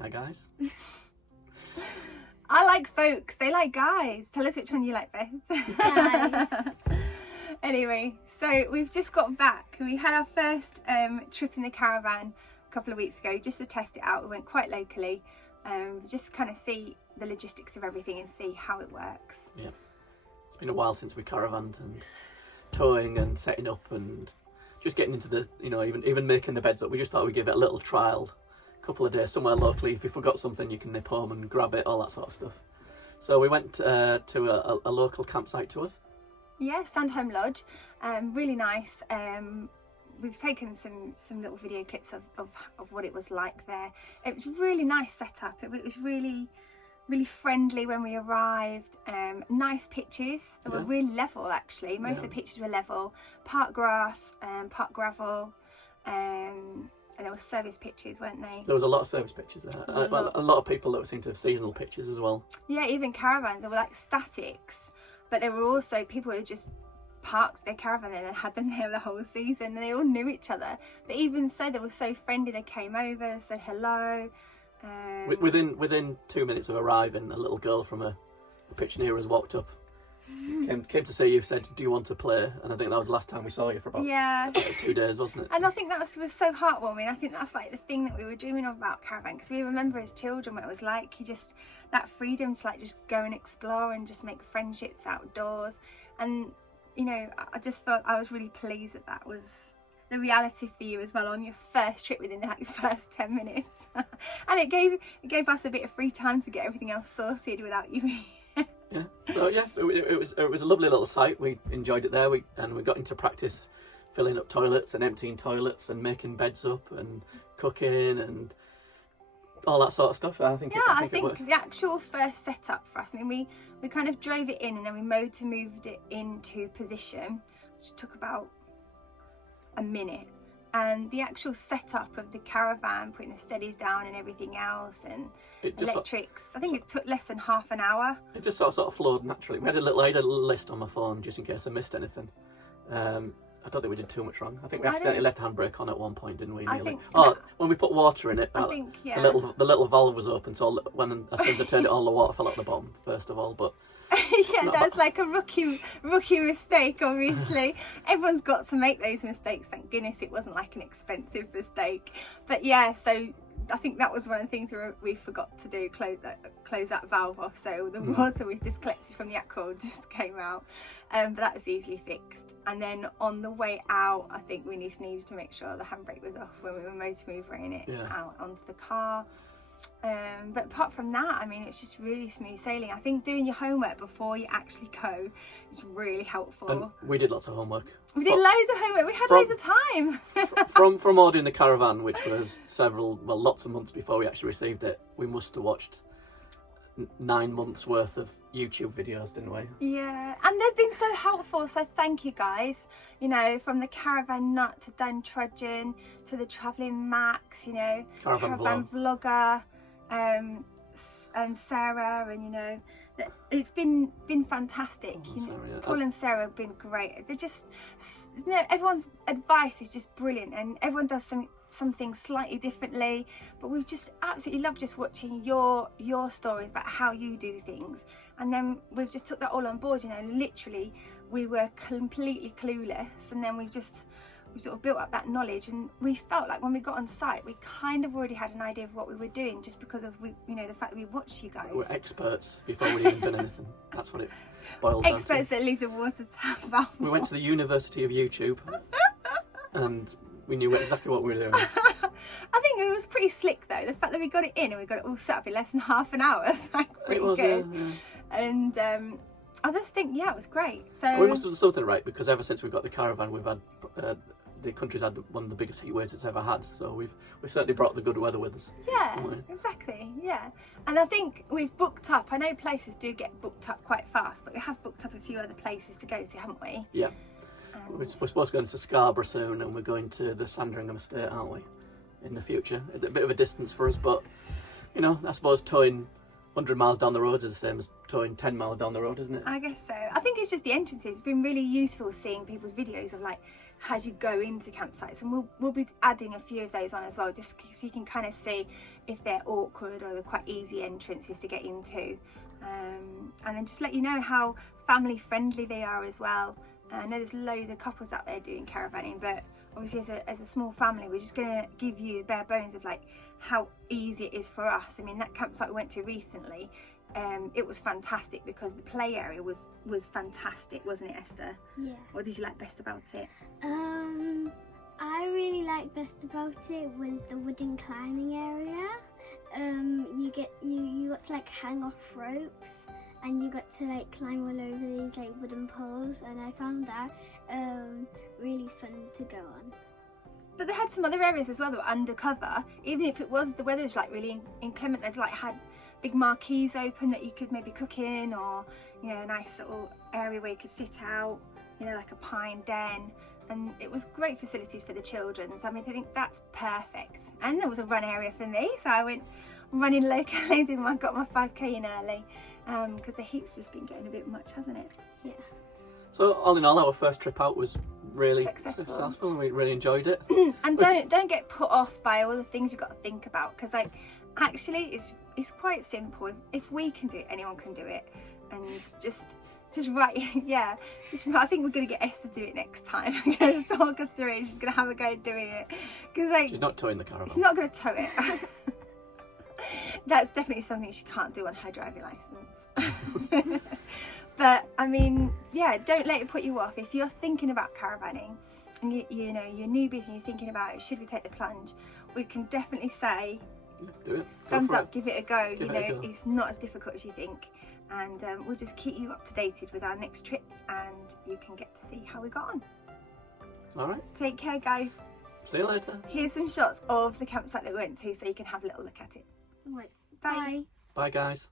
Hi guys. I like folks, they like guys. Tell us which one you like best. Guys. Anyway, so we've just got back. We had our first trip in the caravan a couple of weeks ago just to test it out. We went quite locally, just kind of see the logistics of everything and see how it works. Yeah, it's been a while since we caravanned and towing and setting up and just getting into the, you know, even making the beds up. We just thought we'd give it a little trial, a couple of days somewhere locally. If you forgot something, you can nip home and grab it, all that sort of stuff. So we went to a local campsite to us. Yeah, Sandholm Lodge, really nice. We've taken some little video clips of what it was like there. It was really nice setup. It was really friendly when we arrived. Nice pitches. They were really level actually. Most of the pitches were level. Part grass, part gravel, and there were service pitches, weren't they? There was a lot of service pitches there. A lot of people that seem to have seasonal pitches as well. Yeah, even caravans. They were like statics, but there were also people who just parked their caravan in and had them there the whole season, and they all knew each other. But even so, they were so friendly. They came over, said hello. Within 2 minutes of arriving, a little girl from a pitch near us walked up, came to see you, said, "Do you want to play?" And I think that was the last time we saw you for about 2 days, wasn't it? And I think that was so heartwarming. I think that's like the thing that we were dreaming of about caravan, because we remember as children what it was like. You just, that freedom to like just go and explore and just make friendships outdoors. And you know, I just felt I was really pleased that was the reality for you as well on your first trip within like the first 10 minutes. And it gave us a bit of free time to get everything else sorted without you being Yeah. So yeah, it was a lovely little site. We enjoyed it there. We got into practice filling up toilets and emptying toilets and making beds up and cooking and all that sort of stuff. I think it worked. The actual first setup for us, I mean, we kind of drove it in and then we moved it into position, which took about a minute. And the actual setup of the caravan, putting the steadies down and everything else, and electrics, I think it took less than half an hour. It just sort of flowed naturally. I had a little list on my phone just in case I missed anything. I don't think we did too much wrong. I think we accidentally left the handbrake on at one point, didn't we? When we put water in it, the little valve was open, so when as soon as I turned it on, the water fell out the bottom first of all. But yeah, that's like a rookie mistake, obviously. Everyone's got to make those mistakes. Thank goodness it wasn't like an expensive mistake. But yeah, so I think that was one of the things we forgot to do, close that valve off. So the water we just collected from the aqua just came out. But that was easily fixed. And then on the way out, I think we needed to make sure the handbrake was off when we were motor moving it out onto the car. But apart from that, I mean, it's just really smooth sailing. I think doing your homework before you actually go is really helpful. And we did lots of homework. We did loads of homework. We had loads of time. from ordering the caravan, which was lots of months before we actually received it, we must have watched 9 months worth of YouTube videos, didn't we? Yeah, and they've been so helpful, so thank you guys. You know, from the Caravan Nut to Dan Trudgeon to the Travelling Max, you know, Caravan Vlogger, and Sarah, and you know, it's been fantastic. Paul and Sarah have been great. They're just, you know, everyone's advice is just brilliant, and everyone does something slightly differently, but we've just absolutely loved just watching your stories about how you do things, and then we've just took that all on board. You know, literally we were completely clueless, and then we sort of built up that knowledge, and we felt like when we got on site we kind of already had an idea of what we were doing, just because of the fact that we watched you guys. We're experts before we'd even done anything. That's what it boiled down to. Experts that leave the water tap valve. We went to the University of YouTube and we knew exactly what we were doing. I think it was pretty slick though. The fact that we got it in and we got it all set up in less than half an hour was like pretty good. Yeah. And I just think, it was great. So we must have done something right, because ever since we got the caravan, we've had the country's had one of the biggest heat waves it's ever had. So we certainly brought the good weather with us. Yeah, exactly. Yeah, and I think we've booked up. I know places do get booked up quite fast, but we have booked up a few other places to go to, haven't we? Yeah. We're supposed to go into Scarborough soon, and we're going to the Sandringham estate, aren't we, in the future? A bit of a distance for us, but you know, I suppose towing 100 miles down the road is the same as towing 10 miles down the road, isn't it? I guess so. I think it's just the entrances. It's been really useful seeing people's videos of like how you go into campsites, and we'll be adding a few of those on as well, just so you can kind of see if they're awkward or they're quite easy entrances to get into, and then just let you know how family friendly they are as well. I know there's loads of couples out there doing caravanning, but obviously as a small family, we're just going to give you the bare bones of like how easy it is for us. I mean, that campsite we went to recently, it was fantastic because the play area was fantastic, wasn't it, Esther? Yeah. What did you like best about it? I really liked best about it was the wooden climbing area. You got to like hang off ropes, and you got to like climb all over these like wooden poles, and I found that really fun to go on. But they had some other areas as well that were undercover. Even if it was the weather was like really inclement, they'd like had big marquees open that you could maybe cook in, or you know, a nice little area where you could sit out, you know, like a pine den. And it was great facilities for the children. So I mean, I think that's perfect. And there was a run area for me, so I went running locally. I got my 5k in early because the heat's just been getting a bit much, hasn't it? Yeah. So all in all, our first trip out was really Successful. and we really enjoyed it. And don't get put off by all the things you've got to think about, because like actually it's quite simple. If we can do it, anyone can do it. And just right, yeah. I think we're going to get Esther to do it next time. I'm going to talk her through it. She's going to have a go at doing it. Because like, she's not towing the caravan. She's not going to tow it. That's definitely something she can't do on her driving licence. But I mean, yeah, don't let it put you off. If you're thinking about caravanning and you know you're newbies and you're thinking about should we take the plunge, we can definitely say do it. thumbs up, give it a go. Give it a go. It's not as difficult as you think, and we'll just keep you up to date with our next trip, and you can get to see how we got on. All right. Take care, guys. See you later. Here's some shots of the campsite that we went to, so you can have a little look at it. Right. Bye. Bye, guys.